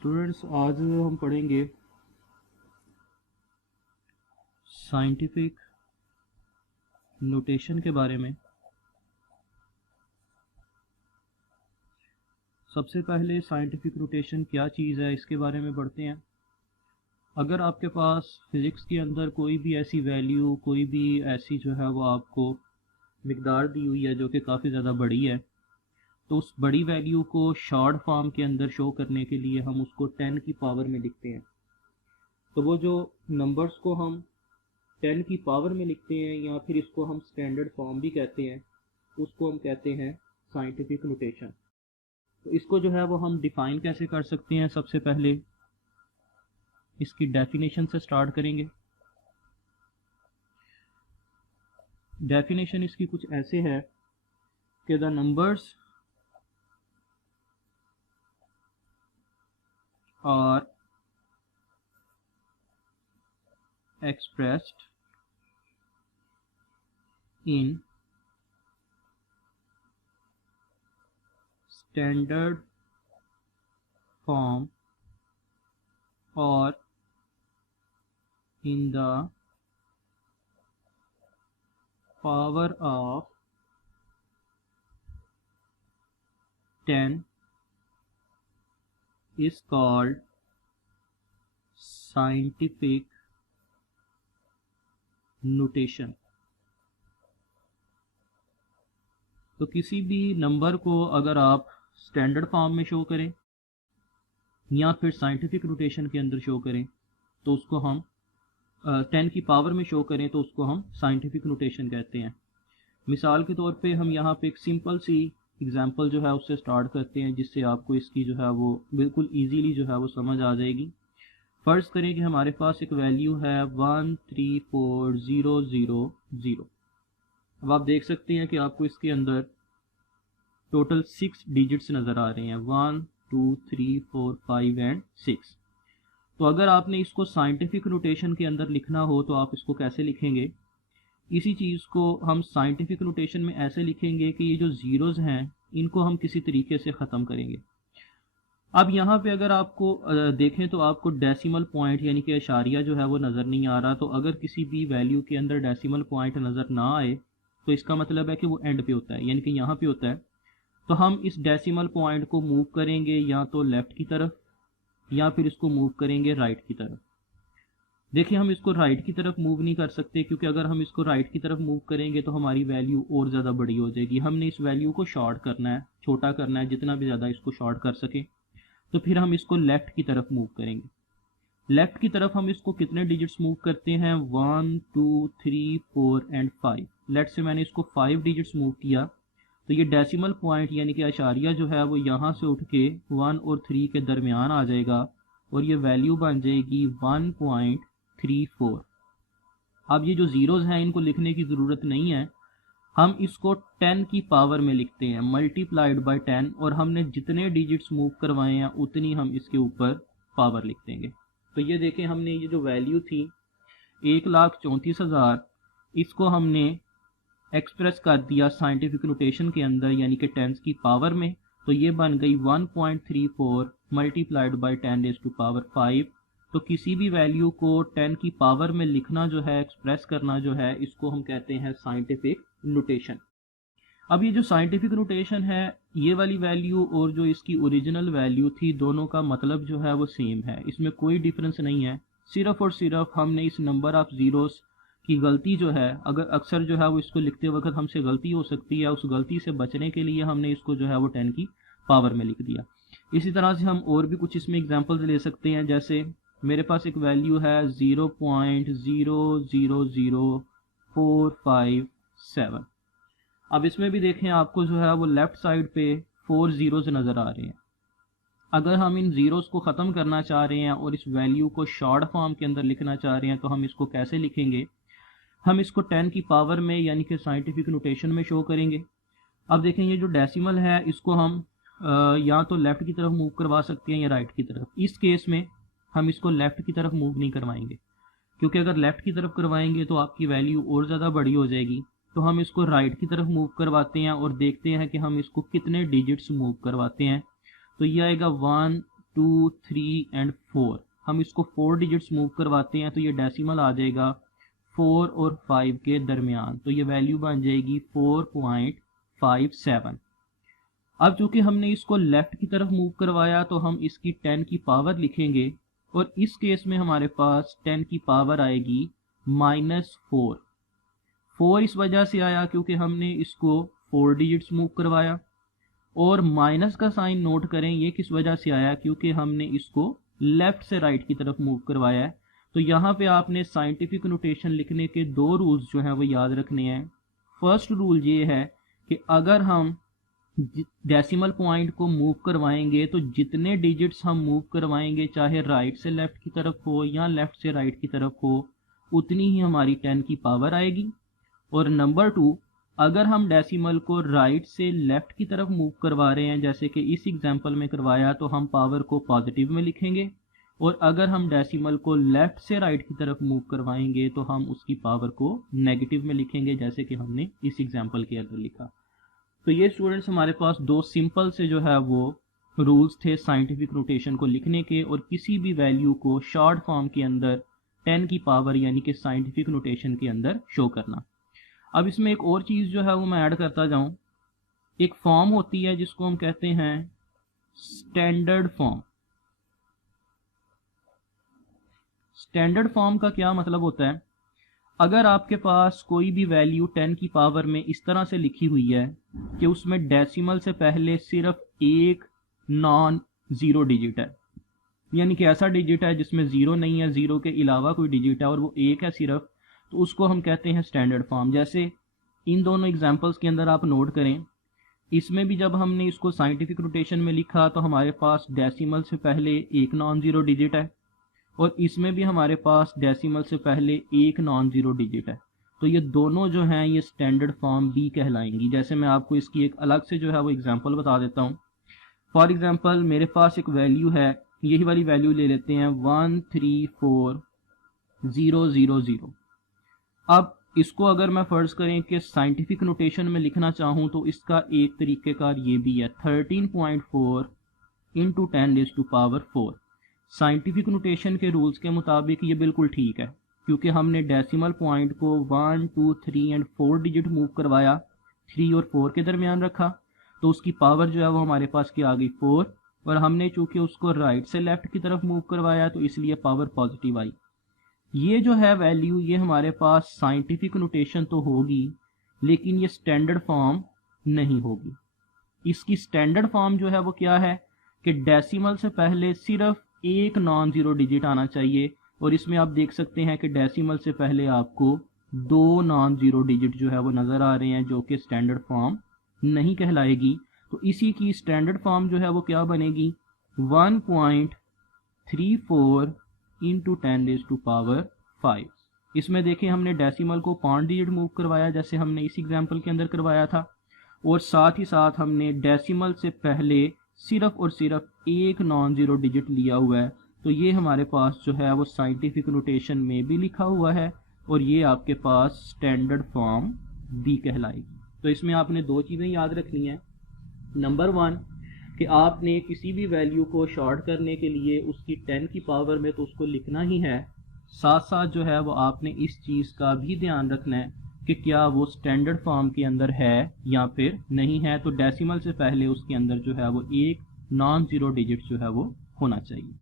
Students, आज हम पढ़ेंगे साइंटिफिक नोटेशन के बारे में। सबसे पहले साइंटिफिक नोटेशन क्या चीज़ है इसके बारे में पढ़ते हैं। अगर आपके पास फिज़िक्स के अंदर कोई भी ऐसी वैल्यू, कोई भी ऐसी जो है वो आपको मिकदार दी हुई है जो कि काफ़ी ज़्यादा बड़ी है, तो उस बड़ी वैल्यू को शॉर्ट फॉर्म के अंदर शो करने के लिए हम उसको 10 की पावर में लिखते हैं। तो वो जो नंबर्स को हम 10 की पावर में लिखते हैं या फिर इसको हम स्टैंडर्ड फॉर्म भी कहते हैं, उसको हम कहते हैं साइंटिफिक नोटेशन। तो इसको जो है वो हम डिफ़ाइन कैसे कर सकते हैं, सबसे पहले इसकी डेफिनेशन से स्टार्ट करेंगे। डेफिनेशन इसकी कुछ ऐसे है कि the numbers are expressed in standard form or in the power of 10 is called scientific notation. तो किसी भी नंबर को अगर आप स्टैंडर्ड फॉर्म में शो करें या फिर साइंटिफिक नोटेशन के अंदर शो करें तो उसको हम 10 की पावर में शो करें तो उसको हम साइंटिफिक नोटेशन कहते हैं। मिसाल के तौर पे हम यहाँ पे एक सिंपल सी एग्जांपल जो है उससे स्टार्ट करते हैं, जिससे आपको इसकी जो है वो बिल्कुल ईजीली जो है वो समझ आ जाएगी। फ़र्ज़ करें कि हमारे पास एक वैल्यू है 134000। अब आप देख सकते हैं कि आपको इसके अंदर टोटल 6 डिजिट्स नज़र आ रहे हैं, 1 2 3 4 5 एंड 6। तो अगर आपने इसको साइंटिफिक नोटेशन के अंदर लिखना हो तो आप इसको कैसे लिखेंगे? इसी चीज़ को हम साइंटिफिक नोटेशन में ऐसे लिखेंगे कि ये जो ज़ीरोज़ हैं इनको हम किसी तरीके से ख़त्म करेंगे। अब यहाँ पे अगर आपको देखें तो आपको डेसिमल पॉइंट यानी कि अशारिया जो है वो नज़र नहीं आ रहा। तो अगर किसी भी वैल्यू के अंदर डेसिमल पॉइंट नज़र ना आए तो इसका मतलब है कि वो एंड पे होता है, यानी कि यहाँ पे होता है। तो हम इस डेसिमल पॉइंट को मूव करेंगे या तो लेफ़्ट की तरफ या फिर इसको मूव करेंगे राइट की तरफ। देखिए, हम इसको राइट की तरफ मूव नहीं कर सकते, क्योंकि अगर हम इसको राइट की तरफ मूव करेंगे तो हमारी वैल्यू और ज़्यादा बड़ी हो जाएगी। हमने इस वैल्यू को शॉर्ट करना है, छोटा करना है, जितना भी ज़्यादा इसको शॉर्ट कर सके। तो फिर हम इसको लेफ़्ट की तरफ मूव करेंगे। लेफ़्ट की तरफ हम इसको कितने डिजिट्स मूव करते हैं? 1 2 3 4 एंड 5। लेट से मैंने इसको 5 डिजिट्स मूव किया तो ये डेसिमल पॉइंट यानी कि अशारिया जो है वो यहाँ से उठ के 1 और 3 के दरमियान आ जाएगा और ये वैल्यू बन जाएगी 1.34। अब ये जो ज़ीरोज़ हैं इनको लिखने की ज़रूरत नहीं है, हम इसको 10 की पावर में लिखते हैं, मल्टीप्लाइड बाय 10, और हमने जितने डिजिट्स मूव करवाए हैं उतनी हम इसके ऊपर पावर लिख देंगे। तो ये देखें, हमने ये जो वैल्यू थी 1,34,000, इसको हमने एक्सप्रेस कर दिया साइंटिफिक नोटेशन के अंदर यानी कि 10 की पावर में। तो ये बन गई 1.34 multiplied by 10 raise to power 5। तो किसी भी वैल्यू को 10 की पावर में लिखना जो है, एक्सप्रेस करना जो है, इसको हम कहते हैं साइंटिफिक नोटेशन। अब ये जो साइंटिफिक नोटेशन है, ये वाली वैल्यू और जो इसकी ओरिजिनल वैल्यू थी, दोनों का मतलब जो है वो सेम है, इसमें कोई डिफरेंस नहीं है। सिर्फ और सिर्फ हमने इस नंबर ऑफ ज़ीरोज़ की गलती जो है, अगर अक्सर जो है वो इसको लिखते वक्त हमसे गलती हो सकती है, उस गलती से बचने के लिए हमने इसको जो है वो 10 की पावर में लिख दिया। इसी तरह से हम और भी कुछ इसमें एग्जांपल्स ले सकते हैं। जैसे मेरे पास एक वैल्यू है 0.000457। अब इसमें भी देखें, आपको जो है वो लेफ़्ट साइड पे 4 ज़ीरोज़ नज़र आ रहे हैं। अगर हम इन ज़ीरोज़ को ख़त्म करना चाह रहे हैं और इस वैल्यू को शॉर्ट फॉर्म के अंदर लिखना चाह रहे हैं तो हम इसको कैसे लिखेंगे? हम इसको 10 की पावर में यानी कि साइंटिफिक नोटेशन में शो करेंगे। अब देखें, ये जो डेसिमल है इसको हम या तो लेफ़्ट की तरफ मूव करवा सकते हैं या राइट की तरफ। इस केस में हम इसको लेफ़्ट की तरफ मूव नहीं करवाएंगे, क्योंकि अगर लेफ़्ट की तरफ करवाएंगे तो आपकी वैल्यू और ज़्यादा बड़ी हो जाएगी। तो हम इसको राइट की तरफ मूव करवाते हैं और देखते हैं कि हम इसको कितने डिजिट्स मूव करवाते हैं। तो ये आएगा 1 2, 3 एंड 4, हम इसको 4 डिजिट्स मूव करवाते हैं तो ये डेसिमल आ जाएगा 4 और 5 के दरमियान, तो ये वैल्यू बन जाएगी 4.57। अब चूंकि हमने इसको लेफ्ट की तरफ मूव करवाया तो हम इसकी 10 की पावर लिखेंगे, और इस केस में हमारे पास 10 की पावर आएगी -4। 4 इस वजह से आया क्योंकि हमने इसको 4 डिजिट्स मूव करवाया, और माइनस का साइन नोट करें ये किस वजह से आया, क्योंकि हमने इसको लेफ्ट से राइट की तरफ मूव करवाया है। तो यहाँ पे आपने साइंटिफिक नोटेशन लिखने के 2 रूल्स जो हैं वो याद रखने हैं। फर्स्ट रूल ये है कि अगर हम डेसिमल पॉइंट को मूव करवाएंगे तो जितने डिजिट्स हम मूव करवाएंगे, चाहे राइट से लेफ्ट की तरफ हो या लेफ्ट से राइट की तरफ हो, उतनी ही हमारी 10 की पावर आएगी। और नंबर 2, अगर हम डेसिमल को राइट से लेफ्ट की तरफ मूव करवा रहे हैं, जैसे कि इस एग्जांपल में करवाया, तो हम पावर को पॉजिटिव में लिखेंगे, और अगर हम डेसिमल को लेफ्ट से राइट की तरफ मूव करवाएंगे तो हम उसकी पावर को नेगेटिव में लिखेंगे, जैसे कि हमने इस एग्जांपल के अंदर लिखा। तो ये स्टूडेंट्स हमारे पास 2 सिंपल से जो है वो रूल्स थे साइंटिफिक नोटेशन को लिखने के, और किसी भी वैल्यू को शॉर्ट फॉर्म के अंदर 10 की पावर यानी कि साइंटिफिक नोटेशन के अंदर शो करना। अब इसमें एक और चीज़ जो है वो मैं ऐड करता जाऊं। एक फॉर्म होती है जिसको हम कहते हैं स्टैंडर्ड फॉर्म। स्टैंडर्ड फॉर्म का क्या मतलब होता है, अगर आपके पास कोई भी वैल्यू 10 की पावर में इस तरह से लिखी हुई है कि उसमें डेसिमल से पहले सिर्फ एक नॉन ज़ीरो डिजिट है, यानी कि ऐसा डिजिट है जिसमें ज़ीरो नहीं है, ज़ीरो के अलावा कोई डिजिट है और वो एक है सिर्फ, तो उसको हम कहते हैं स्टैंडर्ड फॉर्म। जैसे इन दोनों एग्जांपल्स के अंदर आप नोट करें, इसमें भी जब हमने इसको साइंटिफिक नोटेशन में लिखा तो हमारे पास डेसिमल से पहले एक नॉन ज़ीरो डिजिट है, और इसमें भी हमारे पास डेसिमल से पहले एक नॉन ज़ीरो डिजिट है। तो ये दोनों जो हैं ये स्टैंडर्ड फॉर्म बी कहलाएंगी। जैसे मैं आपको इसकी एक अलग से जो है वो एग्जांपल बता देता हूँ। फॉर एग्जांपल मेरे पास एक वैल्यू है, यही वाली वैल्यू ले लेते हैं 134000। अब इसको अगर मैं फ़र्ज़ करें कि साइंटिफिक नोटेशन में लिखना चाहूँ तो इसका एक तरीक़ेकार ये भी है 13.4 × 10⁴। साइंटिफिक नोटेशन के रूल्स के मुताबिक ये बिल्कुल ठीक है, क्योंकि हमने डेसिमल पॉइंट को 1, 2, 3 एंड 4 डिजिट मूव करवाया, 3 और 4 के दरमियान रखा, तो उसकी पावर जो है वो हमारे पास क्या आ गई 4, और हमने चूंकि उसको राइट से लेफ्ट की तरफ मूव करवाया तो इसलिए पावर पॉजिटिव आई। ये जो है वैल्यू ये हमारे पास साइंटिफिक नोटेशन तो होगी, लेकिन ये स्टैंडर्ड फॉर्म नहीं होगी। इसकी स्टैंडर्ड फॉर्म जो है वो क्या है कि डेसिमल से पहले सिर्फ एक नॉन ज़ीरो डिजिट आना चाहिए, और इसमें आप देख सकते हैं कि डेसिमल से पहले आपको 2 नॉन ज़ीरो डिजिट जो है वो नज़र आ रहे हैं, जो कि स्टैंडर्ड फॉर्म नहीं कहलाएगी। तो इसी की स्टैंडर्ड फॉर्म जो है वो क्या बनेगी 1.34 × 10⁵। इसमें देखें हमने डेसिमल को 5 डिजिट मूव करवाया, जैसे हमने इस एग्जांपल के अंदर करवाया था, और साथ ही साथ हमने डेसिमल से पहले सिर्फ और सिर्फ एक नॉन ज़ीरो डिजिट लिया हुआ है। तो ये हमारे पास जो है वो साइंटिफिक नोटेशन में भी लिखा हुआ है, और ये आपके पास स्टैंडर्ड फॉर्म बी कहलाएगी। तो इसमें आपने 2 चीज़ें याद रखनी हैं। नंबर 1 कि आपने किसी भी वैल्यू को शॉर्ट करने के लिए उसकी 10 की पावर में तो उसको लिखना ही है, साथ साथ जो है वो आपने इस चीज़ का भी ध्यान रखना है कि क्या वो स्टैंडर्ड फॉर्म के अंदर है या फिर नहीं है। तो डेसिमल से पहले उसके अंदर जो है वो एक नॉन ज़ीरो डिजिट जो है वो होना चाहिए।